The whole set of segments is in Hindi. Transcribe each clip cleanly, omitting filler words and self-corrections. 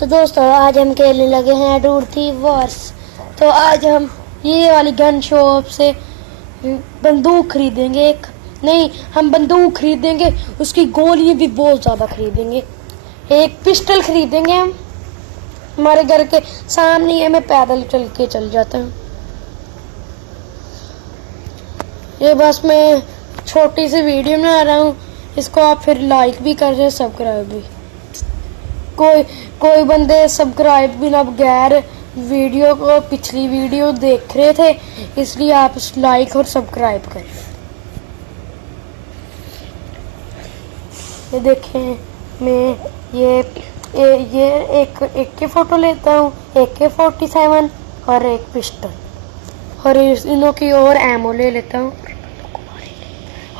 तो दोस्तों आज हम खेलने लगे हैं डूरथी वॉर्स। तो आज हम ये वाली गन शॉप से बंदूक खरीदेंगे। एक नहीं, हम बंदूक खरीदेंगे, उसकी गोलियां भी बहुत ज़्यादा खरीदेंगे। एक पिस्टल खरीदेंगे हम, हमारे घर के सामने ही, मैं पैदल चल के चल जाता हूँ। ये बस मैं छोटी सी वीडियो बना रहा हूँ, इसको आप फिर लाइक भी कर रहे, सब्सक्राइब भी। कोई बंदे सब्सक्राइब बिना बगैर वीडियो को पिछली वीडियो देख रहे थे, इसलिए आप लाइक और सब्सक्राइब करें। ये देखें, मैं ये एक की फोटो लेता हूँ, AK-47 और एक पिस्टल, और इनों की और एमो ले लेता हूँ,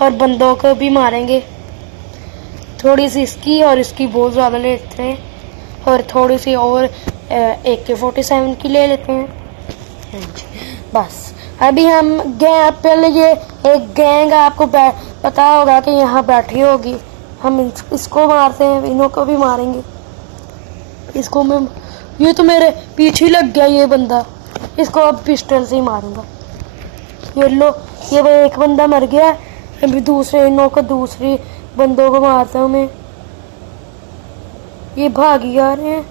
और बंदों को भी मारेंगे। थोड़ी सी इसकी और इसकी बहुत ज़्यादा लेते हैं, और थोड़ी सी और AK-47 की ले लेते हैं। बस अभी हम पहले ये एक गैंग आपको पता होगा कि यहाँ बैठी होगी, हम इसको मारते हैं, इन्हों को भी मारेंगे। इसको मैं, ये तो मेरे पीछे लग गया ये बंदा, इसको अब पिस्टल से ही मारूंगा। ये लो, ये वो एक बंदा मर गया, अभी दूसरे इन्हों को, दूसरी बंदों को मारता हूँ मैं। ये भागी आ रहे हैं,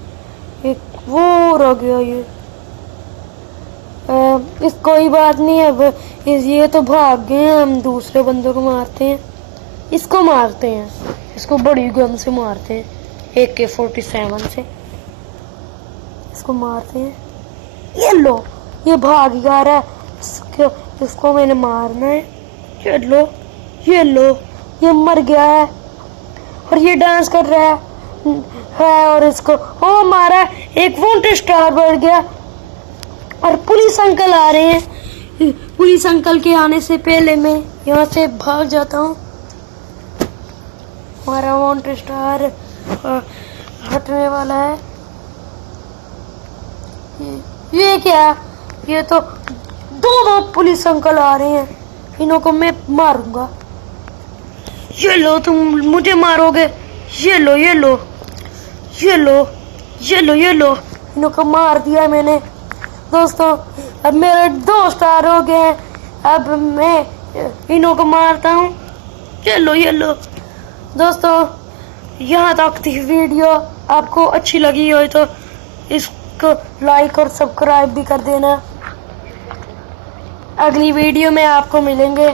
एक वो रह गया ये। इस कोई बात नहीं है, अब ये तो भाग गए हैं, हम दूसरे बंदों को मारते हैं, इसको मारते हैं, इसको बड़ी गन से मारते हैं, AK-47 से इसको मारते हैं। ये लो, ये भाग आ रहा है, इसको मैंने मारना है। ये लो, ये लो, ये मर गया है, और ये डांस कर रहा है और इसको ओ मारा, एक वांटेड स्टार बढ़ गया। और पुलिस अंकल आ रहे हैं, पुलिस अंकल के आने से पहले मैं यहाँ से भाग जाता हूँ। हमारा वांटेड स्टार हटने वाला है। ये क्या, ये तो दो पुलिस अंकल आ रहे हैं, इन्हों को मैं मारूंगा। ये लो, तुम मुझे मारोगे, ये लो, ये लो, ये लो, ये लो, ये लो, इन्हों को मार दिया मैंने। दोस्तों अब मेरे 2 स्टार हो गए हैं, अब मैं इन्हों को मारता हूँ। ये लो, ये लो। दोस्तों यहाँ तक थी वीडियो, आपको अच्छी लगी हो तो इसको लाइक और सब्सक्राइब भी कर देना। अगली वीडियो में आपको मिलेंगे।